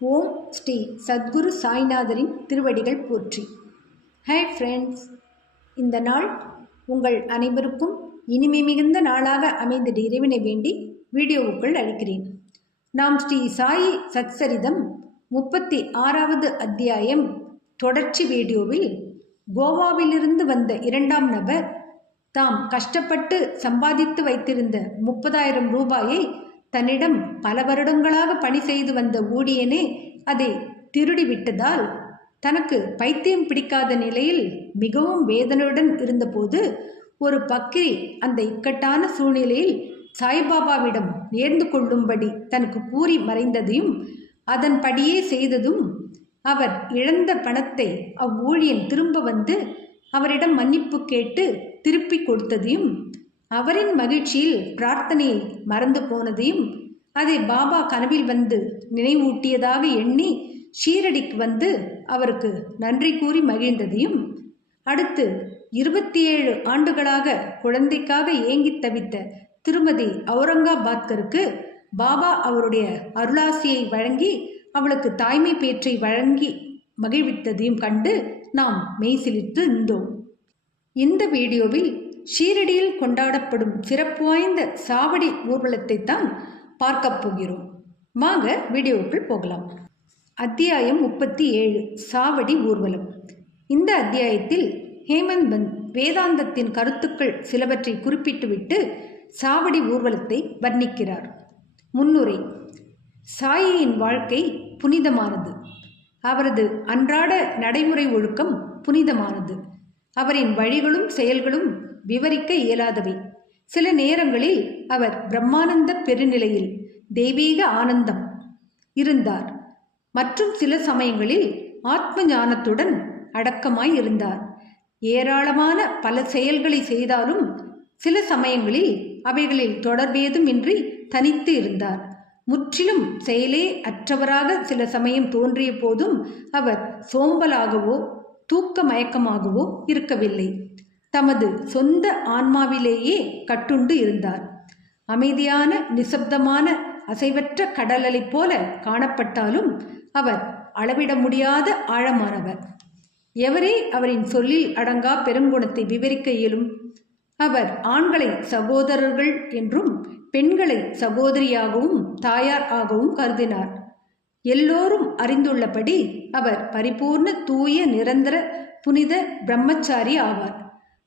ஓம் ஸ்ரீ சத்குரு சாய்நாதரின் திருவடிகள் போற்றி. Hi friends, இந்த நாள் உங்கள் அனைவருக்கும் இனிமை மிகுந்த நாளாக அமைந்த இறைவனை வேண்டி வீடியோவுக்குள் அளிக்கிறேன். நாம் ஸ்ரீ சாயி சத்சரிதம் 36வது அத்தியாயம் தொடர்ச்சி வீடியோவில் கோவாவிலிருந்து வந்த இரண்டாம் நபர் தாம் கஷ்டப்பட்டு சம்பாதித்து வைத்திருந்த 30,000 ரூபாயை தன்னிடம் பல வருடங்களாக பணி செய்து வந்த ஊழியனே அதை திருடிவிட்டதால் தனக்கு பைத்தியம் பிடிக்காத நிலையில் மிகவும் வேதனையுடன் இருந்தபோது ஒரு பக்கிரி அந்த இக்கட்டான சூழ்நிலையில் சாய்பாபாவிடம் நேர்ந்து கொள்ளும்படி தனக்கு கூறி மறைந்ததையும் அதன்படியே செய்ததும் அவர் இழந்த பணத்தை அவ்வூழியன் திரும்ப வந்து அவரிடம் மன்னிப்பு கேட்டு திருப்பி கொடுத்ததையும் அவரின் மகிழ்ச்சியில் பிரார்த்தனையை மறந்து போனதையும் அதை பாபா கனவில் வந்து நினைவூட்டியதாக எண்ணி ஷீரடிக்கு வந்து அவருக்கு நன்றி கூறி மகிழ்ந்ததையும் அடுத்து 27 ஆண்டுகளாக குழந்தைக்காக ஏங்கி தவித்த திருமதி அவுரங்காபாத்கருக்கு பாபா அவருடைய அருளாசியை வழங்கி அவளுக்கு தாய்மை பேற்றை வழங்கி மகிழ்வித்ததையும் கண்டு நாம் மெய்சிலித்து இருந்தோம். இந்த வீடியோவில் ஷீரடியில் கொண்டாடப்படும் சிறப்பு வாய்ந்த சாவடி ஊர்வலத்தை தான் பார்க்கப் போகிறோம். வாங்க வீடியோவுக்குள் போகலாம். அத்தியாயம் 37 சாவடி ஊர்வலம். இந்த அத்தியாயத்தில் ஹேமந்த் பந்த் வேதாந்தத்தின் கருத்துக்கள் சிலவற்றை குறிப்பிட்டுவிட்டு சாவடி ஊர்வலத்தை வர்ணிக்கிறார். முன்னுரை. சாயியின் வாழ்க்கை புனிதமானது. அவரது அன்றாட நடைமுறை ஒழுக்கம் புனிதமானது. அவரின் வழிகளும் செயல்களும் விவரிக்க இயலாதவை. சில நேரங்களில் அவர் பிரம்மானந்த பெருநிலையில் தெய்வீக ஆனந்தம் இருந்தார். மற்றும் சில சமயங்களில் ஆத்ம ஞானத்துடன் அடக்கமாய் இருந்தார். ஏராளமான பல செயல்களை செய்தாலும் சில சமயங்களில் அவைகளில் தொடர்பேதும் இன்றி தனித்து இருந்தார். முற்றிலும் செயலே அற்றவராக சில சமயம் தோன்றிய போதும் அவர் சோம்பலாகவோ தூக்க மயக்கமாகவோ இருக்கவில்லை. தமது சொந்த ஆன்மாவிலேயே கட்டுண்டு இருந்தார். அமைதியான நிசப்தமான அசைவற்ற கடலலை போல காணப்பட்டாலும் அவர் அளவிட முடியாத ஆழமானவர். எவரே அவரின் சொல்லில் அடங்கா பெருங்குணத்தை விவரிக்க இயலும்? அவர் ஆண்களை சகோதரர்கள் என்றும் பெண்களை சகோதரியாகவும் தாயார் ஆகவும் கருதினார். எல்லோரும் அறிந்துள்ளபடி அவர் பரிபூர்ண தூய நிரந்தர புனித பிரம்மச்சாரி ஆவார்.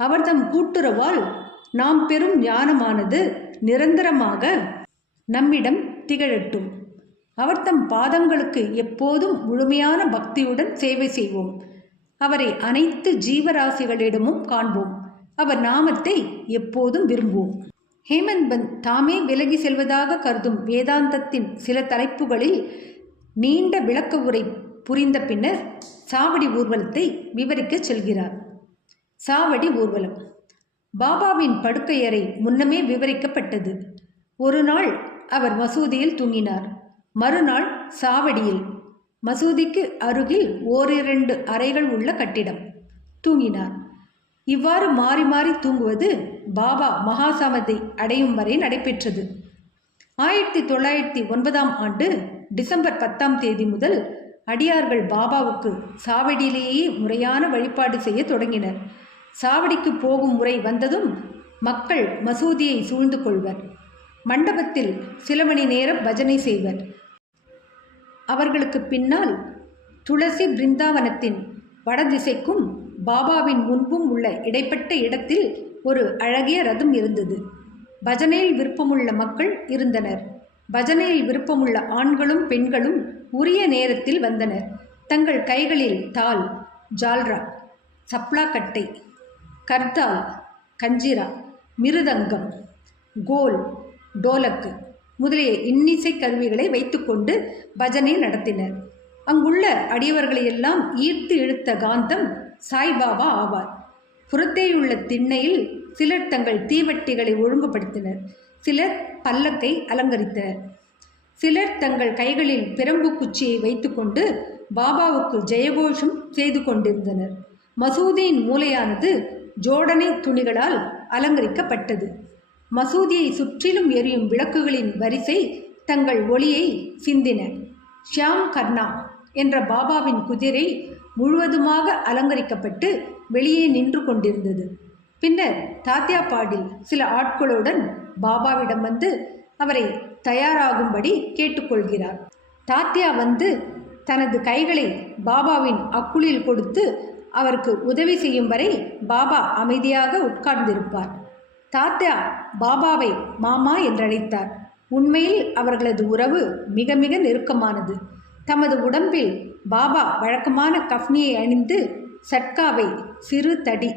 அவர்தம் கூட்டுறவால் நாம் பெறும் ஞானமானது நிரந்தரமாக நம்மிடம் திகழட்டும். அவர்தம் பாதங்களுக்கு எப்போதும் முழுமையான பக்தியுடன் சேவை செய்வோம். அவரை அனைத்து ஜீவராசிகளிடமும் காண்போம். அவர் நாமத்தை எப்போதும் விரும்புவோம். ஹேமந்த் பந்த் தாமே விலகி செல்வதாக கருதும் வேதாந்தத்தின் சில தலைப்புகளில் நீண்ட விளக்க உரை புரிந்த பின்னர் சாவடி ஊர்வலத்தை விவரிக்க செல்கிறார். சாவடி ஊர்வலம். பாபாவின் படுக்கையறை முன்னமே விவரிக்கப்பட்டது. ஒரு நாள் அவர் மசூதியில் தூங்கினார். மறுநாள் சாவடியில், மசூதிக்கு அருகில் 1-2 அறைகள் உள்ள கட்டிடம் தூங்கினார். இவ்வாறு மாறி மாறி தூங்குவது பாபா மகாசமதை அடையும் வரை நடைபெற்றது. 1909ஆம் ஆண்டு டிசம்பர் 10ஆம் தேதி முதல் அடியார்கள் பாபாவுக்கு சாவடியிலேயே முறையான வழிபாடு செய்ய தொடங்கினர். சாவடிக்கு போகும் முறை வந்ததும் மக்கள் மசூதியை சூழ்ந்து கொள்வர். மண்டபத்தில் சில மணி நேரம் பஜனை செய்வர். அவர்களுக்கு பின்னால் துளசி பிருந்தாவனத்தின் வடதிசைக்கும் பாபாவின் முன்பும் உள்ள இடைப்பட்ட இடத்தில் ஒரு அழகிய ரதம் இருந்தது. பஜனையில் விருப்பமுள்ள மக்கள் இருந்தனர். பஜனையில் விருப்பமுள்ள ஆண்களும் பெண்களும் உரிய நேரத்தில் வந்தனர். தங்கள் கைகளில் தால், ஜால்ரா, சப்ளாக்கட்டை, கர்தால், கஞ்சிரா, மிருதங்கம், கோல், டோலக்கு முதலிய இன்னிசை கருவிகளை வைத்துக்கொண்டு பஜனை நடத்தினர். அங்குள்ள அடியவர்களையெல்லாம் ஈர்த்து இழுத்த காந்தம் சாய்பாபா ஆவார். புறத்தேயுள்ள திண்ணையில் சிலர் தங்கள் தீவட்டிகளை ஒழுங்குபடுத்தினர். சிலர் பல்லக்கை அலங்கரித்தனர். சிலர் தங்கள் கைகளில் பிரம்பு குச்சியை வைத்துக்கொண்டு பாபாவுக்கு ஜெயகோஷம் செய்து கொண்டிருந்தனர். மசூதியின் மூலையானது ஜோடனை துணிகளால் அலங்கரிக்கப்பட்டது. மசூதியை சுற்றிலும் எரியும் விளக்குகளின் வரிசை தங்கள் ஒளியை சிந்தின. ஷியாம் கர்ணா என்ற பாபாவின் குதிரை முழுவதுமாக அலங்கரிக்கப்பட்டு வெளியே நின்று கொண்டிருந்தது. பின்னர் தாத்யா பாடில் சில ஆட்களுடன் பாபாவிடம் வந்து அவரை தயாராகும்படி கேட்டுக்கொள்கிறார். தாத்யா வந்து தனது கைகளை பாபாவின் அக்குளில் கொடுத்து அவருக்கு உதவி செய்யும் வரை பாபா அமைதியாக உட்கார்ந்திருப்பார். தாத்யா பாபாவை மாமா என்றழைத்தார். உண்மையில் அவர்களது உறவு மிக மிக நெருக்கமானது. தமது உடம்பில் பாபா வழக்கமான கஃப்னியை அணிந்து சட்காவை சிறு தடி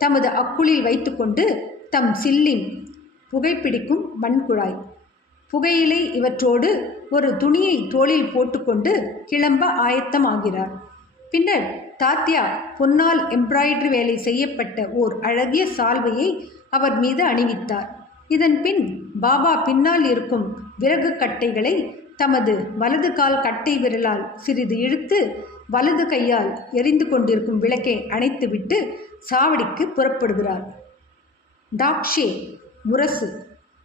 தமது அக்குளில் வைத்துக்கொண்டு தம் சில்லின் புகைப்பிடிக்கும் மண்குழாய் புகையிலை இவற்றோடு ஒரு துணியை தோளில் போட்டுக்கொண்டு கிளம்ப ஆயத்தமாகிறார். பின்னர் தாத்யா பொன்னால் எம்ப்ராய்டரி வேலை செய்யப்பட்ட ஓர் அழகிய சால்வையை அவர் மீது அணிவித்தார். இதன் பின் பாபா பின்னால் இருக்கும் விறகு கட்டைகளை தமது வலது கால் கட்டை விரலால் சிறிது இழுத்து வலது கையால் எரிந்து கொண்டிருக்கும் விளக்கை அணைத்துவிட்டு சாவடிக்கு புறப்படுகிறார். டாக்ஷே, முரசு,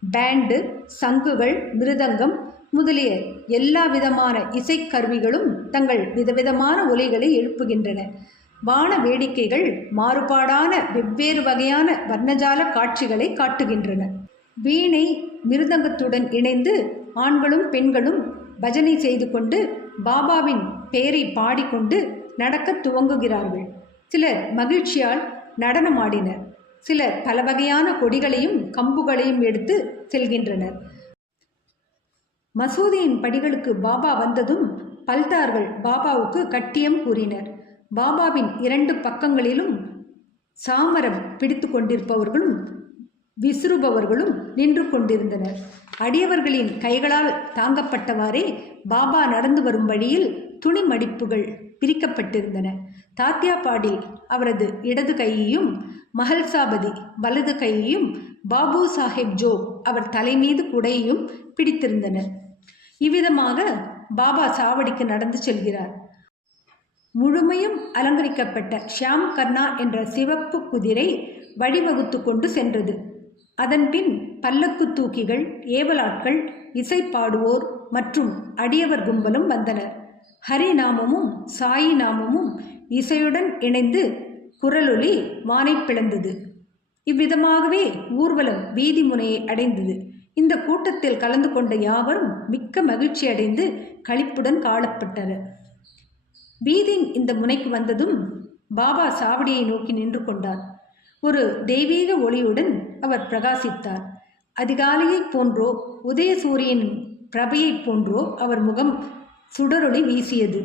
பேண்டு, சங்குகள், மிருதங்கம் முதலிய எல்லா விதமான இசைக்கருவிகளும் தங்கள் விதவிதமான ஒலிகளை எழுப்புகின்றன. வான வேடிக்கைகள் மாறுபாடான வெவ்வேறு வகையான வர்ணஜால காட்சிகளை காட்டுகின்றன. வீணை மிருதங்கத்துடன் இணைந்து ஆண்களும் பெண்களும் பஜனை செய்து கொண்டு பாபாவின் பெயரை பாடிக்கொண்டு நடக்க துவங்குகிறார்கள். சிலர் மகிழ்ச்சியால் நடனமாடினர். சிலர் பல வகையான கொடிகளையும் கம்புகளையும் எடுத்து செல்கின்றனர். மசூதியின் படிகளுக்கு பாபா வந்ததும் பல்தார்கள் பாபாவுக்கு கட்டியம் கூறினர். பாபாவின் 2 பக்கங்களிலும் சாமரம் பிடித்து கொண்டிருப்பவர்களும் விசிறுபவர்களும் நின்று கொண்டிருந்தனர். அடியவர்களின் கைகளால் தாங்கப்பட்டவாறே பாபா நடந்து வரும் வழியில் துணி மடிப்புகள் பிரிக்கப்பட்டிருந்தன. தாத்யா பாடில் அவரது இடது கையையும் மஹல்சாபதி வலது கையையும் பாபு சாஹேப் ஜோக் அவர் தலைமீது குடையையும் பிடித்திருந்தனர். இவ்விதமாக பாபா சாவடிக்கு நடந்து செல்கிறார். முழுமையும் அலங்கரிக்கப்பட்ட ஷியாம் கர்ணா என்ற சிவப்பு குதிரை வழிவகுத்து கொண்டு சென்றது. அதன்பின் பல்லக்கு தூக்கிகள், ஏவலாட்கள், இசை பாடுவோர் மற்றும் அடியவர் கும்பலும் வந்தனர். ஹரி நாமமும் சாயி நாமமும் இசையுடன் இணைந்து குரலொலி வானை பிளந்தது. இவ்விதமாகவே ஊர்வலம் வீதி முனையை அடைந்தது. இந்த கூட்டத்தில் கலந்து கொண்ட யாவரும் மிக்க மகிழ்ச்சி அடைந்து களிப்புடன் காணப்பட்டனர். வீதியின் இந்த முனைக்கு வந்ததும் பாபா சாவடியை நோக்கி நின்று கொண்டார். ஒரு தெய்வீக ஒளியுடன் அவர் பிரகாசித்தார். அதிகாலையைப் போன்றோ உதயசூரியன் பிரபையைப் போன்றோ அவர் முகம் சுடரொளி வீசியது.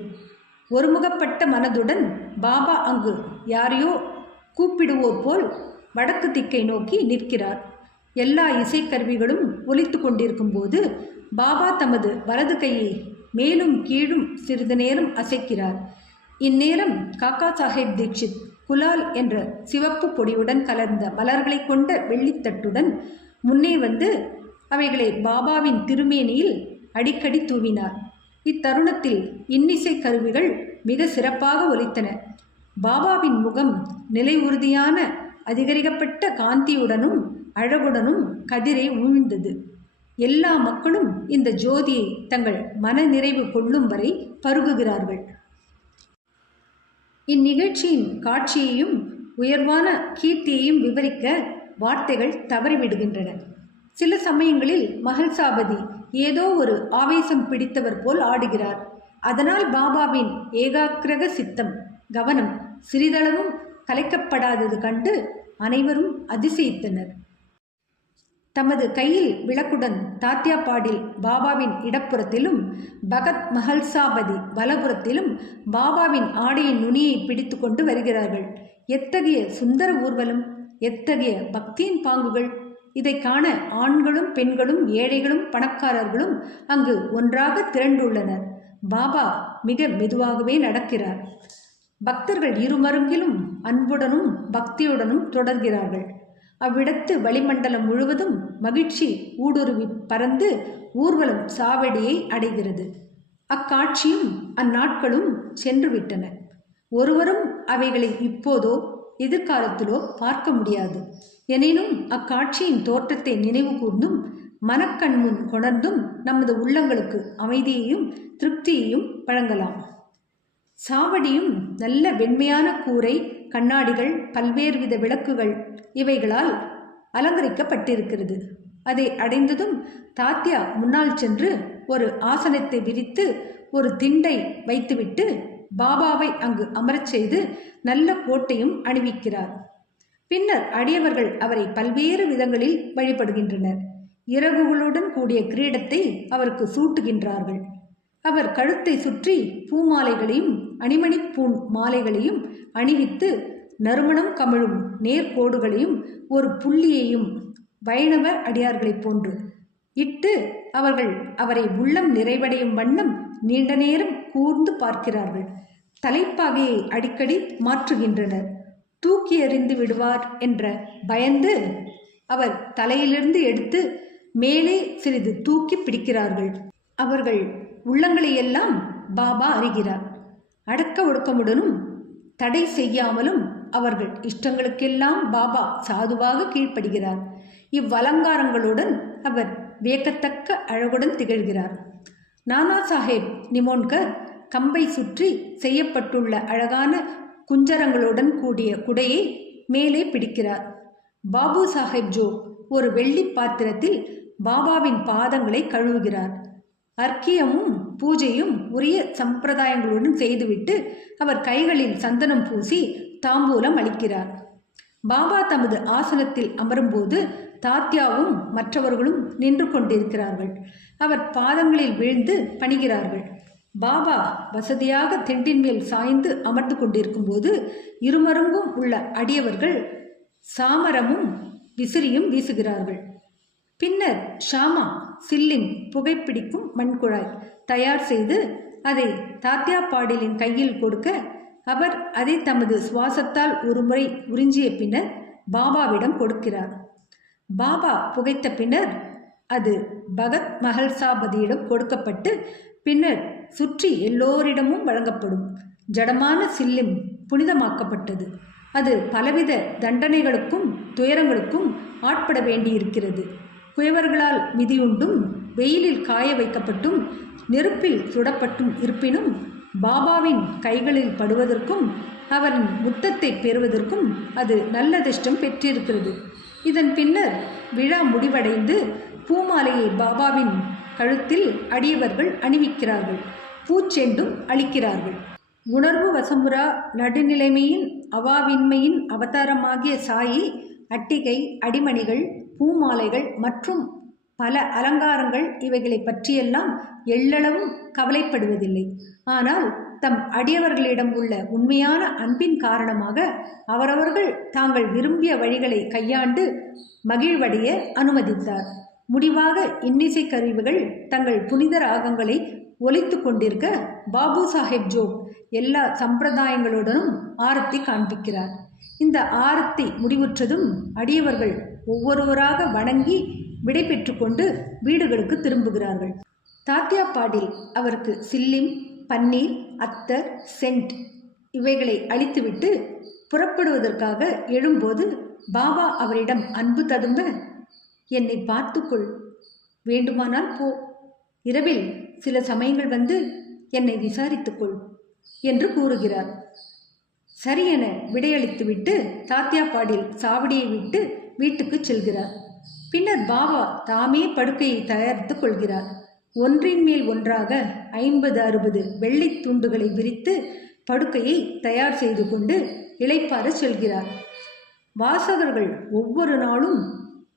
ஒருமுகப்பட்ட மனதுடன் பாபா அங்கு யாரையோ கூப்பிடுவோர் போல் வடக்கு திக்கை நோக்கி நிற்கிறார். எல்லா இசைக்கருவிகளும் ஒலித்து கொண்டிருக்கும் போது பாபா தமது வலது கையை மேலும் கீழும் சிறிது நேரம் அசைக்கிறார். இந்நேரம் காக்கா சாஹேப் தீட்சித் குலால் என்ற சிவப்பு பொடியுடன் கலர்ந்த மலர்களை கொண்ட வெள்ளித்தட்டுடன் முன்னே வந்து அவைகளை பாபாவின் திருமேனியில் அடிக்கடி தூவினார். இத்தருணத்தில் இன்னிசை கருவிகள் மிக சிறப்பாக ஒலித்தன. பாபாவின் முகம் நிலை உறுதியான அதிகரிக்கப்பட்ட காந்தியுடனும் அழகுடனும் கதிரை உமிழ்ந்தது. எல்லா மக்களும் இந்த ஜோதியை தங்கள் மன நிறைவு கொள்ளும் வரை பருகுகிறார்கள். இந்நிகழ்ச்சியின் காட்சியையும் உயர்வான கீர்த்தியையும் விவரிக்க வார்த்தைகள் தவறிவிடுகின்றன. சில சமயங்களில் மஹல்சாபதி ஏதோ ஒரு ஆவேசம் பிடித்தவர் போல் ஆடுகிறார். அதனால் பாபாவின் ஏகாக்கிரக சித்தம் கவனம் சிறிதளவும் கலைக்கப்படாதது கண்டு அனைவரும் அதிசயித்தனர். தமது கையில் விளக்குடன் தாத்யா பாடில் பாபாவின் இடப்புறத்திலும் பகத் மஹல்சாபதி வலப்புறத்திலும் பாபாவின் ஆடையின் நுனியை பிடித்து கொண்டு வருகிறார்கள். எத்தகைய சுந்தர ஊர்வலம்! எத்தகைய பக்தியின் பாங்குகள்! இதை காண ஆண்களும் பெண்களும் ஏழைகளும் பணக்காரர்களும் அங்கு ஒன்றாக திரண்டுள்ளனர். பாபா மிக மெதுவாகவே நடக்கிறார். பக்தர்கள் இருமருங்கிலும் அன்புடனும் பக்தியுடனும் தொடர்கிறார்கள். அவ்விடத்து வளிமண்டலம் முழுவதும் மகிழ்ச்சி ஊடுருவி பறந்து ஊர்வலம் சாவடியை அடைகிறது. அக்காட்சியும் அந்நாட்களும் சென்று விட்டன. ஒருவரும் அவைகளை இப்போதோ எதிர்காலத்திலோ பார்க்க முடியாது. எனினும் அக்காட்சியின் தோற்றத்தை நினைவு கூர்ந்தும் மனக்கண் முன் கொணர்ந்தும் நமது உள்ளங்களுக்கு அமைதியையும் திருப்தியையும் வழங்கலாம். சாவடியும் நல்ல வெண்மையான கூரை, கண்ணாடிகள், பல்வேறு வித விளக்குகள் இவைகளால் அலங்கரிக்கப்பட்டிருக்கிறது. அதை அடைந்ததும் தாத்யா முன்னால் சென்று ஒரு ஆசனத்தை விரித்து ஒரு திண்டை வைத்துவிட்டு பாபாவை அங்கு அமரச் செய்து நல்ல கோட்டையும் அணிவிக்கிறார். பின்னர் அடியவர்கள் அவரை பல்வேறு விதங்களில் வழிபடுகின்றனர். இறகுகளுடன் கூடிய கிரீடத்தை அவருக்கு சூட்டுகின்றார்கள். அவர் கழுத்தை சுற்றி பூமாலைகளையும் அணிமணி பூண் மாலைகளையும் அணிவித்து நறுமணம் கமிழும் நேர்கோடுகளையும் ஒரு புள்ளியையும் வைணவ அடியார்களைப் போன்று இட்டு அவர்கள் அவரை உள்ளம் நிறைவடையும் வண்ணம் நீண்ட நேரம் கூர்ந்து பார்க்கிறார்கள். தலைப்பாகையை அடிக்கடி மாற்றுகின்றனர். தூக்கி எறிந்து விடுவார் என்ற பயந்து அவர் தலையிலிருந்து எடுத்து மேலே சிறிது தூக்கி பிடிக்கிறார்கள். அவர்கள் உள்ளங்களையெல்லாம் பாபா அறிகிறார். அடக்க ஒடுக்கமுடனும் தடை செய்யாமலும் அவர்கள் இஷ்டங்களுக்கெல்லாம் பாபா சாதுவாக கீழ்ப்படுகிறார். இவ்வலங்காரங்களுடன் அவர் வியக்கத்தக்க அழகுடன் திகழ்கிறார். நானா சாஹேப் நிமோன்கர் கம்பை சுற்றி செய்யப்பட்டுள்ள அழகான குஞ்சரங்களுடன் கூடிய குடையை மேலே பிடிக்கிறார். பாபு சாஹேப் ஜோ ஒரு வெள்ளி பாத்திரத்தில் பாபாவின் பாதங்களை கழுவுகிறார். அர்க்கியமும் பூஜையும் உரிய சம்பிரதாயங்களுடன் செய்துவிட்டு அவர் கைகளில் சந்தனம் பூசி தாம்பூலம் அளிக்கிறார். பாபா தமது ஆசனத்தில் அமரும்போது தாத்யாவும் மற்றவர்களும் நின்று கொண்டிருக்கிறார்கள். அவர் பாதங்களில் வீழ்ந்து பணிகிறார்கள். பாபா வசதியாக திண்டின் மேல் சாய்ந்து அமர்ந்து கொண்டிருக்கும் போது இருமருங்கும் உள்ள அடியவர்கள் சாமரமும் விசிறியும் வீசுகிறார்கள். பின்னர் ஷாமா சில்லின் புகைப்பிடிக்கும் மண்குழாய் தயார் செய்து அதை தாத்யா பாடிலின் கையில் கொடுக்க அவர் அதை தமது சுவாசத்தால் ஒருமுறை உறிஞ்சிய பின்னர் பாபாவிடம் கொடுக்கிறார். பாபா புகைத்த பின்னர் அது பகத் மஹல்சாபதியிடம் கொடுக்கப்பட்டு பின்னர் சுற்றி எல்லோரிடமும் வழங்கப்படும். ஜடமான சில்லிம் புனிதமாக்கப்பட்டது. அது பலவித தண்டனைகளுக்கும் துயரங்களுக்கும் ஆட்பட வேண்டியிருக்கிறது. குயவர்களால் மிதியுண்டும் வெயிலில் காய வைக்கப்பட்டும் நெருப்பில் சுடப்பட்டும் இருப்பினும் பாபாவின் கைகளில் படுவதற்கும் அவரின் முத்தத்தை பெறுவதற்கும் அது நல்லதிர்ஷ்டம் பெற்றிருக்கிறது. இதன் பின்னர் விழா முடிவடைந்து பூமாலையை பாபாவின் கழுத்தில் அடியவர்கள் அணிவிக்கிறார்கள். பூச்செண்டும் அளிக்கிறார்கள். உணர்வு வசமுறா நடுநிலைமையின் அவாவின்மையின் அவதாரமாகிய சாயி அட்டிகை, அடிமணிகள், பூமாலைகள் மற்றும் பல அலங்காரங்கள் இவைகளை பற்றியெல்லாம் எள்ளளவும் கவலைப்படுவதில்லை. ஆனால் தம் அடியவர்களிடம் உள்ள உண்மையான அன்பின் காரணமாக அவரவர்கள் தாங்கள் விரும்பிய வழிகளை கையாண்டு மகிழ்வடைய அனுமதித்தார். முடிவாக இன்னிசை கருவிகள் தங்கள் புனித ராகங்களை ஒலித்து கொண்டிருக்க பாபு சாஹேப் ஜோக் எல்லா சம்பிரதாயங்களுடனும் ஆரத்தி காண்பிக்கிறார். இந்த ஆரத்தி முடிவுற்றதும் அடியவர்கள் ஒவ்வொருவராக வணங்கி விடை பெற்று கொண்டு வீடுகளுக்கு திரும்புகிறார்கள். தாத்யா பாடில் அவருக்கு சில்லிம், பன்னீர், அத்தர், சென்ட் இவைகளை அளித்துவிட்டு புறப்படுவதற்காக எழும்போது பாபா அவரிடம் அன்பு ததும்ப, என்னை பார்த்துக்கொள், வேண்டுமானால் போ, இரவில் சில சமயங்கள் வந்து என்னை விசாரித்துக்கொள் என்று கூறுகிறார். சரியென விடையளித்துவிட்டு தாத்யா பாடில் சாவடியை விட்டு வீட்டுக்கு செல்கிறார். பின்னர் பாபா தாமே படுக்கையை தயாரித்துக் கொள்கிறார். ஒன்றின் மேல் ஒன்றாக 50-60 வெள்ளை துண்டுகளை விரித்து படுக்கையை தயார் செய்து கொண்டு இளைப்பாற செல்கிறார். வாசகர்கள் ஒவ்வொரு நாளும்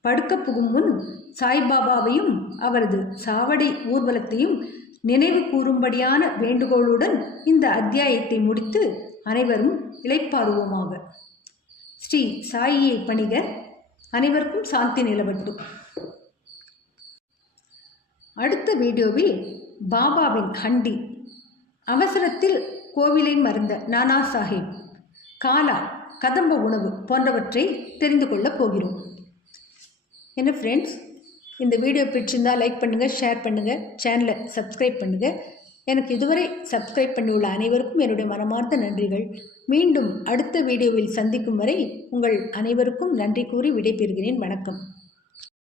படுக்க புகும் முன் சாய்பாபாவையும் அவரது சாவடி ஊர்வலத்தையும் நினைவு கூறும்படியான வேண்டுகோளுடன் இந்த அத்தியாயத்தை முடித்து அனைவரும் இளைப்பாறுவோமாக. ஸ்ரீ சாயியை பணிக. அனைவருக்கும் சாந்தி நிலவட்டும். அடுத்த வீடியோவில் பாபாவின் ஹண்டி, அவசரத்தில் கோவிலை மறந்த நானா சாஹேப், காலா, கதம்ப உணவு போன்றவற்றை தெரிந்து கொள்ளப் போகிறோம். என்ன ஃப்ரெண்ட்ஸ், இந்த வீடியோ பிடிச்சிருந்தால் லைக் பண்ணுங்கள், ஷேர் பண்ணுங்கள், சேனலை சப்ஸ்கிரைப் பண்ணுங்கள். எனக்கு இதுவரை சப்ஸ்கிரைப் பண்ணியுள்ள அனைவருக்கும் என்னுடைய மனமார்ந்த நன்றிகள். மீண்டும் அடுத்த வீடியோவில் சந்திக்கும் வரை உங்கள் அனைவருக்கும் நன்றி கூறி விடைபெறுகிறேன். வணக்கம்.